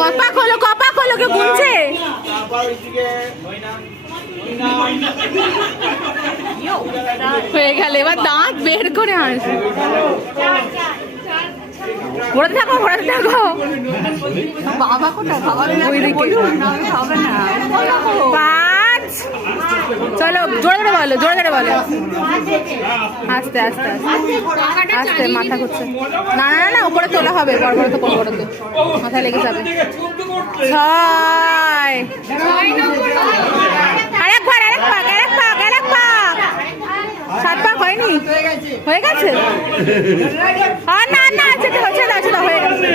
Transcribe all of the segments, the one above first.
কপা খোলো কে গুনছে হয়ে গেল। এবার দাঁত বের করে আসবে। ঘোরাতে থাকো বাবা কোথায়? হবে না। 5 চলো জোরে বলো আস্তে মাথা ঘুরছে। না উপরে তোলা হবে, বড় তো বড়তে মাথা লেগে যাবে। 6 আরেক পাক 7 পাক হয়নি? হয়ে গেছে? না ছেড়ে দাও হয়ে গেছে।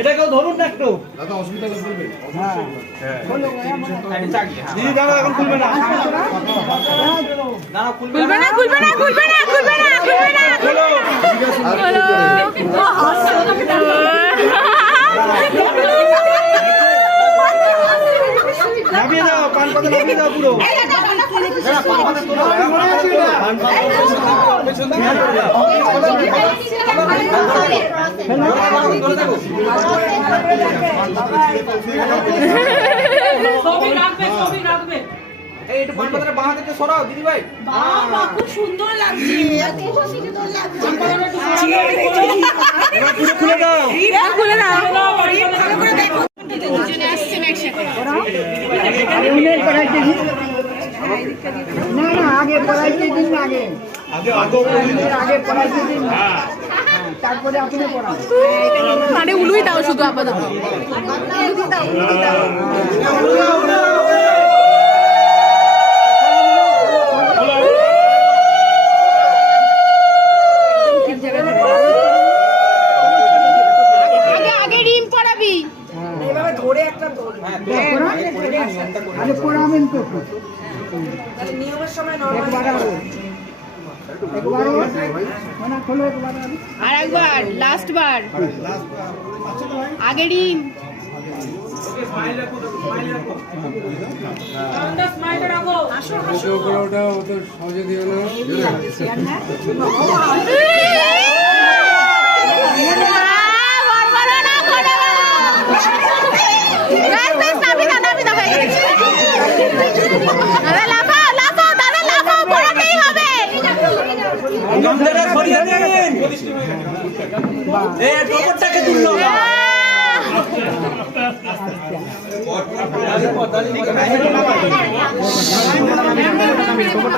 এটাকেও ধরুন না একটু। খুলবে না নামিয়ে দাও, পান পাতা নামিয়ে দাও পুরো। একটু পান পাতাটা বাঁ হাতে সরাও দিদি ভাই। বাবা খুব সুন্দর লাগছে। খুলে দাও। না আগে পড়াইতে দিন আগে পড়াইতে দিন তারপরে আপনি পড়ান। আরে উলুই দাও শুধু আপাতত। আগে রিম পড়াবি। এইভাবে ধরে একটা আরে পড়াবেন তো নিয়মের সময় নরমাল একবার মানে খোলো একবার আর একবার লাস্ট বার আগে রিম।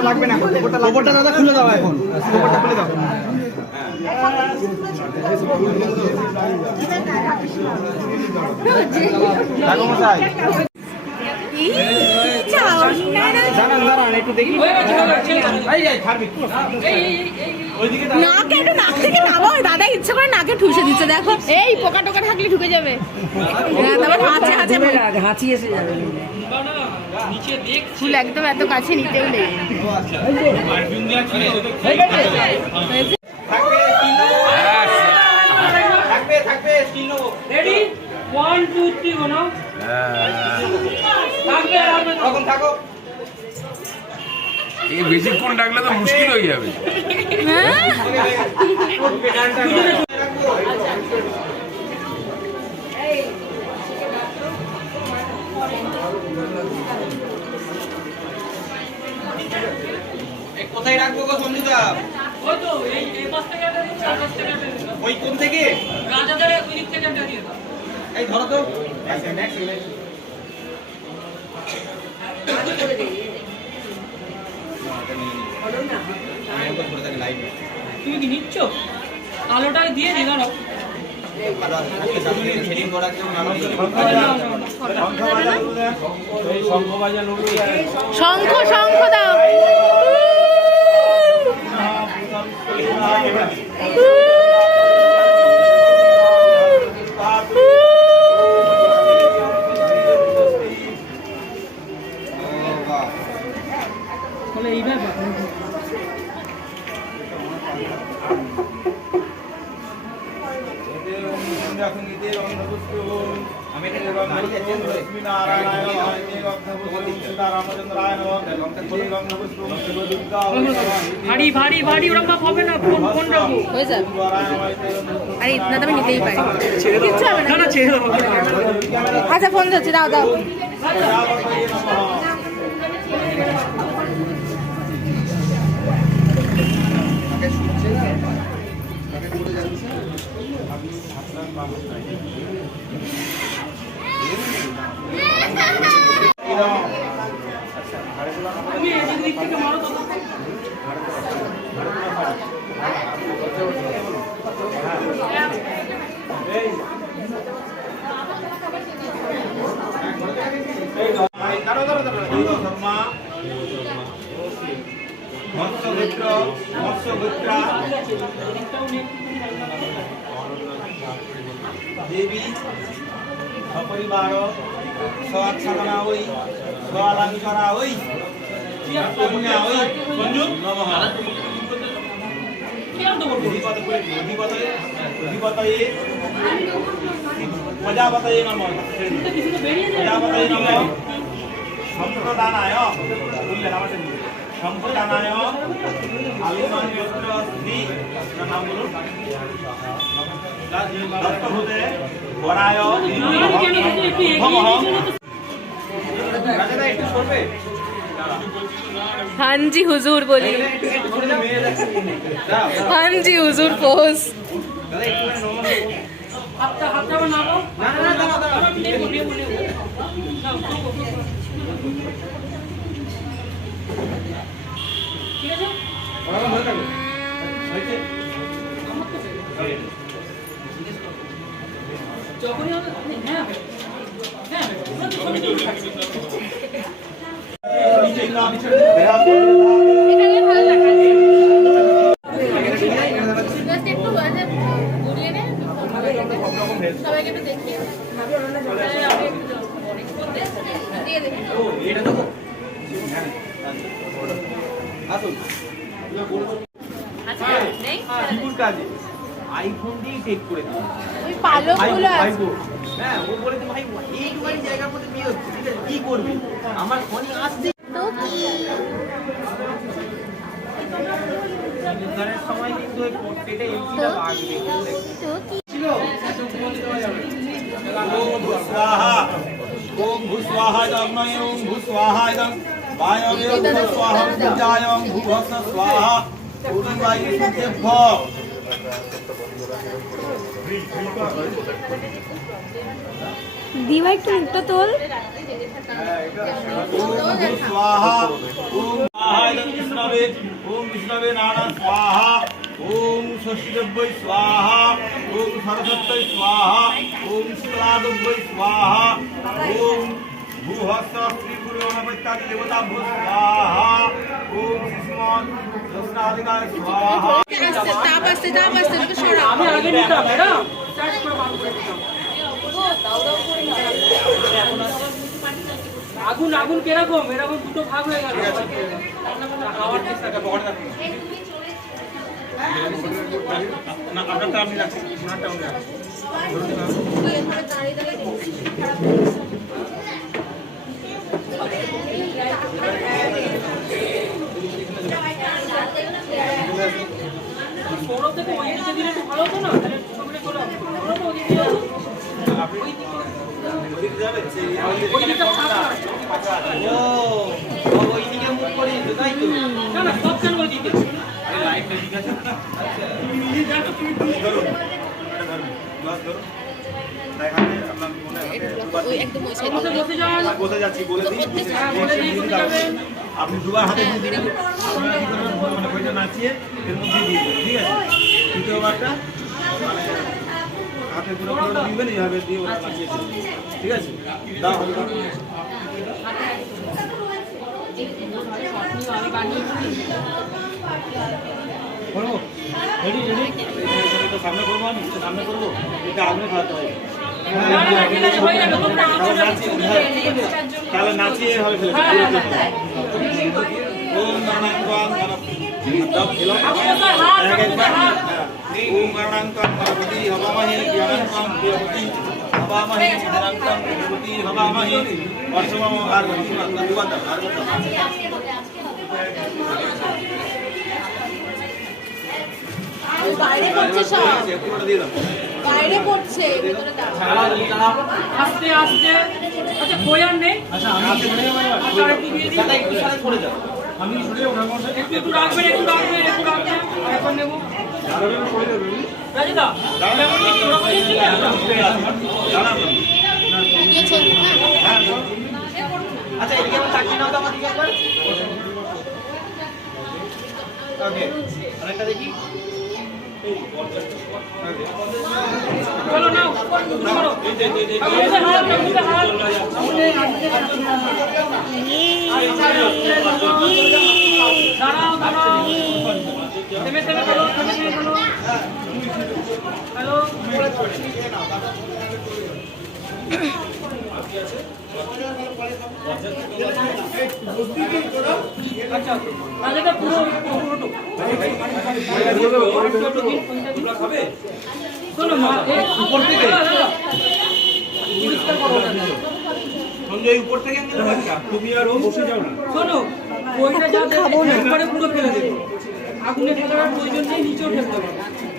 লাগবে না, গোবরটা দাদা খুলে দাও এখন। গোবরটা খুলে দাও। লাগো মশাই। দাঁড়ান একটু দেখি। নাক থেকে নামাও। দাদা ইচ্ছে করে নাকে ঠুসে দিচ্ছে, দেখো এই পোকা টোকা থাকলে ঢুকে যাবে। হাঁচি এসে যাবে। ফুল একদম এত কাছে নিতেও নেই। রেডি 1 2 3 গোনো। তখন থাকো। এই বেশিক্ষণ ডাকলে তো মুশকিল হয়ে যাবে। কোথায় রাখবো গো সঞ্জিতা? ওই তো এই পাশ থেকে ওই কোন থেকে? রাজাদের ওই দিক থেকে দিয়ে দাও। এই ধরো তো। তুমি কি নিচ্ছ? আলোটা দিয়ে দিই না। শঙ্খ দাও। ভারী ভারী ভারী ওরকম ভাব হবে না, ফোন ফোন রাখবো। হয়ে যাবে। আরে ইতনা তো আমি নিতেই পারি। কিচ্ছু হবে না না। না ছেড়ে দেবো। আচ্ছা ফোন ধরছি, দাও দাও। তুমি এদিক থেকে মারো তো। দেবী সপরিবার স্বাচ্ছাদনা ওই স্বালাঙ্কারা ওই পুণ্যা ওই নমঃ অধিপতয়ে প্রজাপতয়ে নমঃ প্রজাপতয়ে নমঃ সম্প্রদানায় বললেন আমাদের সম্প্রদানায় আলিমান গোত্র স্ত্রী নাম বলুন দত্তভূতে বরায় রাজাদা একটু সরবে हाँ जी हुजूर बोलिए। हाँ जी हुजूर पोज। হাতটা হাতটা না নাও। না না না দাঁড়াও দাঁড়াও নেবো নেবো নেবো। নাও, ঠিক আছে? বরাবর হয়ে থাকবে হয়েছে যখনই হবে হ্যাঁ হ্যাঁ ছবি তুলতে থাকছি। এখানে ভালো লাগছে। জাস্ট একটু বাজে ঘুরিয়ে নে। সবাইকে একটু দেখিয়ে। দিয়ে দে। আসুন আচ্ছা নেই। শিপুর কাজে আইফোন দিয়ে টেক করে দিন ওই পালকগুলো আছে। হ্যাঁ ও বলেছে ভাই এইটুখানি জায়গার মধ্যে বিয়ে হচ্ছে ঠিক আছে কি করবি আমার ফোনই আসছে তো কি নির্ধারণের সময় কিন্তু ওই পেটে এমপিটা লাগবে তো কি ছিল ওম ভূস্বাহা ওম ভূস্বাহা জগ্নয় ওম ভূস্বাহা জং বায়বে ভূস্বাহা পূজায়ং ভূভস্য স্বাহা পূর্ণবাই সুতেভ্য দি ভাই একটু মুখটা তোল। ओम स्वाहा ओम स्वाहाय विष्णवे ओम विष्णवे नारायण स्वाहा ओम षष्ठीदेव्यै स्वाहा ओम सरस्वत्यै स्वाहा ओम शीतलादेव्यै स्वाहा ओम भूहस्स श्री गुरु नमस्ते देवता भू स्वाहा ओम शिष्मान दशनाधिकाय स्वाहा তাপ আসতে তো সরা। আমি আগে নিতাম এটা স্টার্ট করে বাদ করে দিতাম। আগুন আগুন কিরকম এরকম দুটো ভাগ হয়ে গেল। খাওয়ার চেষ্টা করবো না আপনারটা আপনি রাখুন ওনারটা উনি রাখুন সৌরভ থেকে ওই দিকে দিলে একটু ভালো হতো না, তাহলে ছবিটা চলে আসতো। সৌরভ তো ওই দিকে যাও। ওই দিকটা ফাঁকা আছে। ও ওইদিকে মুখ করে দিতে তাই তো না না সব কেন ওই দিকে? আরে লাইটটা ঠিক আছে তুমি নিজে জানো তুমি ধরো এটা ধরো গ্লাস ধরো দেখাতে আপনার মনে হয় ওই একদম ওই সাইড। বসে বসে যাও। বসে যাচ্ছি বলে দিই হ্যাঁ বলে দিই কোথায় যাবেন। আপনি দুবার হাতে দিয়ে দিবেন মানে ওইটা নাচিয়ে এর মধ্যে দিয়ে দিবেন ঠিক আছে দ্বিতীয়বারটা মানে হাতে পুরো পুরোটা দিবেন এইভাবে দিয়ে ওরা নাচিয়ে দিবেন ঠিক আছে দাও হাতে দাও করবো রেডি রেডি তো সামনে করবো আমি তো সামনে করবো এটা আগুনে খাওয়াতে হবে না না না, ঠিক আছে হয়ে যাবে তোমরা আগুন তাহলে নাচিয়ে হবে ফেলে ওম গণাঙ্কাং ওম গণাঙ্কাং গণপতি হবামহে জ্ঞানাঙ্কাং প্রিয়পতি হবামহে নিরান্তং প্রতি হবামহে অর্শমম আর দুবার দাও আর বাইরে করছে সব একটু করে দিয়ে দাও বাইরে করছে ভেতরে দাও আস্তে আস্তে আচ্ছা কোয়ার নেই আচ্ছা আমি ছেড়ে দেব আচ্ছা একটু দিয়ে দিই দাদা একটু সাথে করে দাও আমি ছেড়ে দেব না একটু একটু রাখবেন এখন নেব রাজিদা আচ্ছা এদিকে আমার চাকরি নাও তো আমার দিকে একবার ওকে আরেকটা দেখি চলো নাও শুরু করো দাঁড়াও দাঁড়াও থেমে থেমে বলো থেমে থেমে বলো হ্যালো আচ্ছা রাজাটা পুরো পুরোটো শোনো মা উপর থেকে পরিষ্কার করো সঞ্জয় উপর থেকে নিতে পারছা তুমি আর ও বসে যাও না শোনো ওইটা যাতে একবারে পুরো ফেলে দেবে আগুনে ফেলার প্রয়োজন নেই নিচেও ফেলতে পারো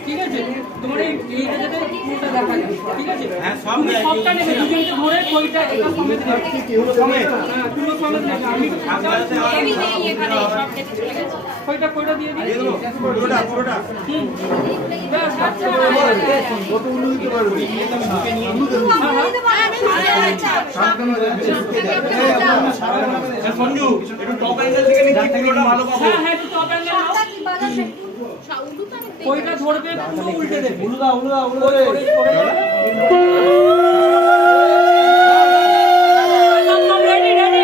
ঠিক আছে তোমার এইটা যাতে পুরোটা দেখা যায় ঠিক আছে হ্যাঁ সব তুমি সবটা নেবে দুজনকে ধরে ওইটা এটা সমেত নেবে পুরো সমেত হ্যাঁ পুরো সমেত নেবে আমি এখানে সব কেটে চলে গেছে কয়টা দিয়ে দিই দিয়ে দেবো পুরোটা পুরোটা হুম ব্যাস আচ্ছা কত উন্নতি পারবে সঞ্জু একটু টপ অ্যাঙ্গেল থেকে নিচ্ছি পুরোটা ভালো পাবো হ্যাঁ হ্যাঁ একটু টপ অ্যাঙ্গেল নাও ওইটা ধরবে পুরো উল্টে দেবে উলুদা রেডি রেডি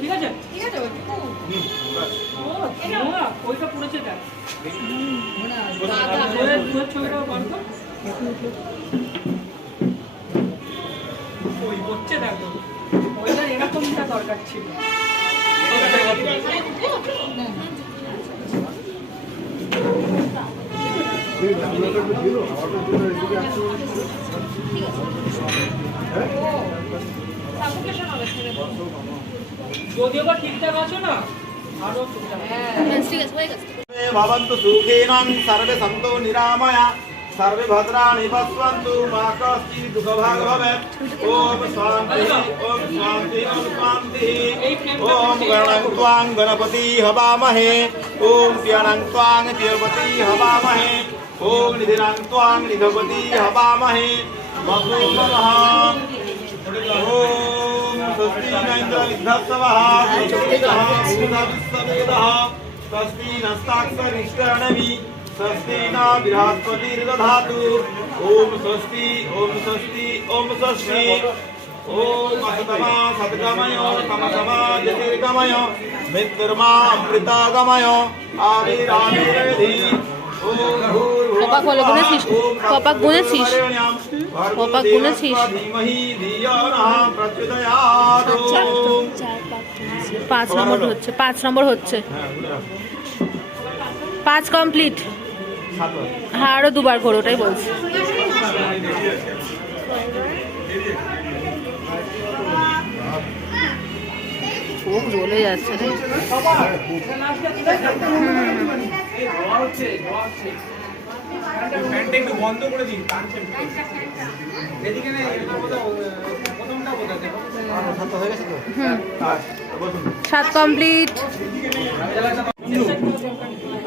ঠিক আছে ওইটা পড়েছে দেখ ছবিটা বার কর ওই করছে দেখো ওইটা এরকমটা দরকার ছিল যদিও বা ঠিকঠাক আছো না আরো ঠিক আছে হয়ে গেছে भवन्तु सुखेनं सर्वे सन्तो निरामया सर्वे भद्राणि पश्यन्तु मा कश्चित् दुःखभाग् भवेत् ॐ शान्तिः ॐ शान्तिः ॐ शान्तिः ॐ गणं त्वां गणपति हवामहे ॐ प्यनं त्वां प्यवती हवामहे ॐ निधिनं त्वां निधपति हवामहे वसुमनः ॐ स्वस्ति न इन्द्रविद्धस्तवः स्वस्ति नः भूतविश्ववेदः स्वस्ति नस्ताक्षरिष्टनवि स्वस्ति न बृहस्पतिर्दधातु ॐ स्वस्ति ॐ स्वस्ति ॐ स्वस्ति ॐ असतमा सद्गमय तमसमा ज्योतिर्गमय मृत्युर्मा अमृतागमय आविराविरेधि কপাক বলে গুনেছিস কপাক গুনেছিস কপাক গুনেছিস 5 নম্বর হচ্ছে 5 কমপ্লিট হ্যাঁ আরো দুবার করো ওটাই বলছি খুব জ্বলে যাচ্ছে রে প্যান্টটা একটু বন্ধ করে দিন এদিকে না প্রথমটা বোঝাতে সাত হয়ে গেছে তো হুম 7 কমপ্লিট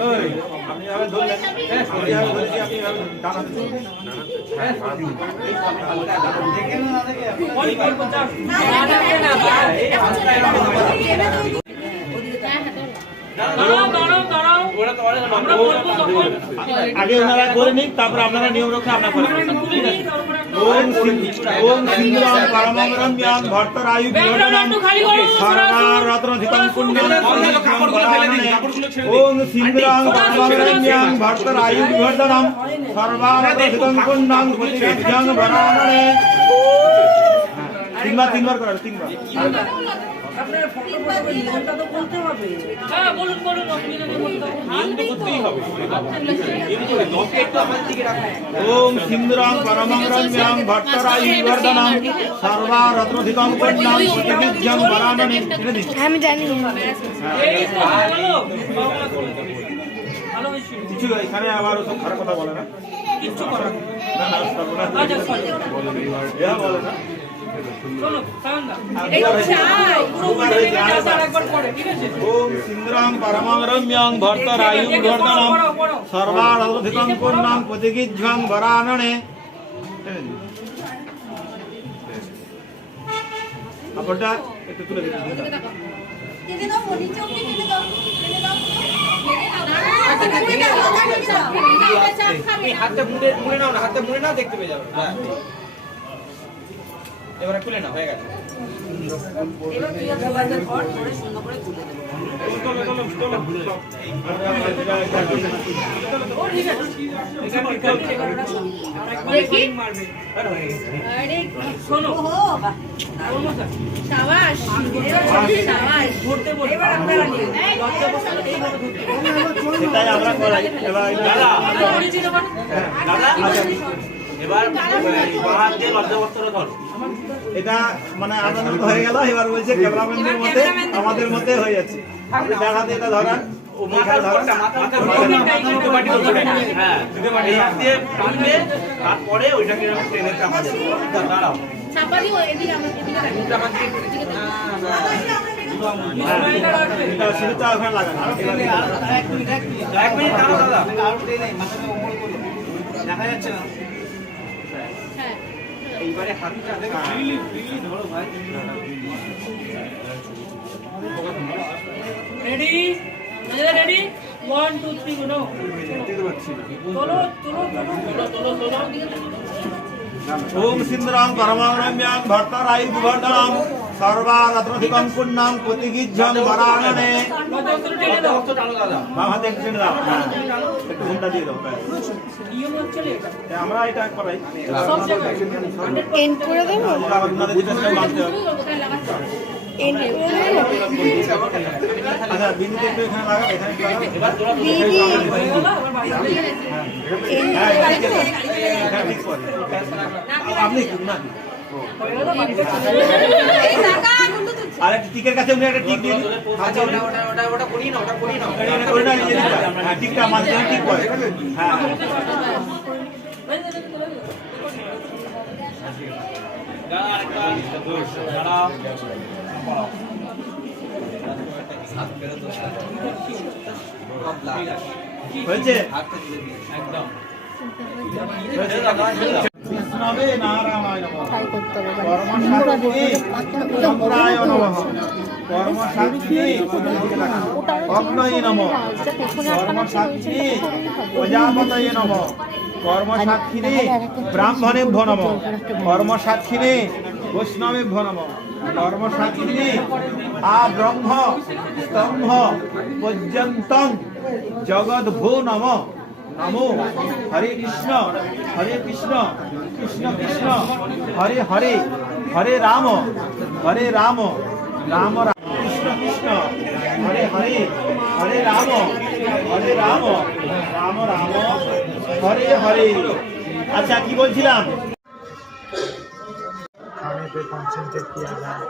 ওই আপনি আবার ধরলেন আমি আবার ধরছি আপনি আবার ডান হাতে দেখেন না দেখে আগে ওনারা করে নিন তারপর আপনারা নিয়ম রক্ষা আপনারা করেন ওম সিন্ধুরাম পরমরম্যাং ভট্টরায়ু বিহরণম সর্বার রত্নধিকং পুণ্যং ওম সিন্ধুরাম পরমরম্যাং ভট্টরায়ু বিহরণম সর্বার রত্নধিকং পুণ্যং প্রতিবিদ্যাং বরাণে তিনবার করেন তিনবার আপনার ফটো ফটো নিয়মটা তো বলতে হবে। হ্যাঁ বলুন বলুন অসুবিধা নেই বলতে হবে। ওম সিন্দুরাং পরমং রম্যাং ভট্টরায়ুর্ধনং সর্বারত্নধিকং পুণ্যং প্রতিবিজ্ঞং বরাননে। আমি জানি এই তো বলো বাংলা করে ভালো হয়েছিল কিছু এখানে আবার ওসব খারাপ কথা বলে না। কিচ্ছু করার নেই। না না সর্বনাশ আচ্ছা সরি বলে না। শোনো সায়নদা এই চাই পুরো বলে নেবে যাতে আরেকবার পড়ে ঠিক আছে ওম সিন্দুরাং পরমং রম্যাং ভট্টরায়ুর্ধনং সর্বারত্নধিকং পুণ্যং প্রতিবিজ্ঞং বরাননে। আপনারটা একটু তুলে দিন। হাতটা মুড়ে নাও না, হাতটা মুড়ে নাও, দেখতে পেয়ে যাবে। এবারে খুলে নাও, হয়ে গেছে। এবার তুই একটা বাজার কর, করে সুন্দর করে তুলে দেবো। দেখি মারবে আরে শোনো সাবাস সাবাস ধরতে বলবে এবার আপনারা নিন। সেটাই আমরা করাই। এবার এবার বাহাত দিয়ে লজ্জাবস্ত্র ধরো। এটা মানে আনন্দ হয়ে গেল। এবার বলছে ক্যামেরাম্যানদের মতে আমাদের মতে হয়ে যাচ্ছে। আপনি যার হাতে এটা ধরান, মাথার উপরটা, মাথার হ্যাঁ, এই হাত দিয়ে টানবে, তারপরে ওইটাকে এরকম টেনে চাপা দেবে। দাঁড়াও। চাপা দিও এদিকে আমরা এদিকে রাখি এটা শুরুটা ওখানে লাগান। এক মিনিট দাঁড়াও দাদা। দেখা যাচ্ছে না। হ্যাঁ এইবারে হাতটা ধরো ভাই। রেডি রেডি 1 2 3 গুনো তোলো তোলো তোলো তোলো তোলো ওম সিন্দুরাং পরমং রম্যাং ভট্টরায়ুর্ধনং সর্বারত্নধিকং পুণ্যং প্রতিবিজ্ঞং বরাননে। লজ্জাবস্ত্র টেনে দাও টানো দাদা। বাম হাতে একটু টেনে দাও। হ্যাঁ, একটু ঘুমটা দিয়ে দাও। নিয়ম হচ্ছে এটা আমরা এটা করাই। সব জায়গায় এন্ড করে দেবো আবার ওনাদের যেটা সেটা মানতে হবে। এন্ড করে দেবো আচ্ছা বিন্দুতে একটু এখানে লাগাও, এখানে একটু লাগাও। দিদি হ্যাঁ, এখানে ঠিক করে। আপনি না আর একটা টিকের কাছে উনি একটা টিক দিয়ে দিন। আচ্ছা ওটা করিয়ে নাও, ওটা করিয়ে নাও। এটা করে না নিজে দিতে। হ্যাঁ, টিকটা মাঝখানে ঠিক করে। হ্যাঁ দাঁড়াও। হয়েছে। একদম। কৃষ্ণবে নারায়ণায় নমঃ। ট্রাই করতে হবে কর্মসাক্ষী চন্দ্রায় নমঃ। কর্মসাক্ষী অগ্নয়ে নমঃ। কর্মসাক্ষী প্রজাপতয়ে নমঃ। কর্মসাক্ষিণে ব্রাহ্মণেভ্যো নমঃ। কর্মসাক্ষিণে বৈষ্ণবেভ্যো নমঃ। কর্মসাক্ষিণে আব্রহ্ম স্তম্ভ পর্যন্তং জগদ্ভো নমঃ। নমো হরে কৃষ্ণ কৃষ্ণ কৃষ্ণ হরে হরে, হরে রাম রাম রাম কৃষ্ণ কৃষ্ণ হরে হরে, হরে রাম রাম রাম হরে হরে। আচ্ছা কি বলছিলাম? खाने पे कॉन्सेंट्रेट किया जाए।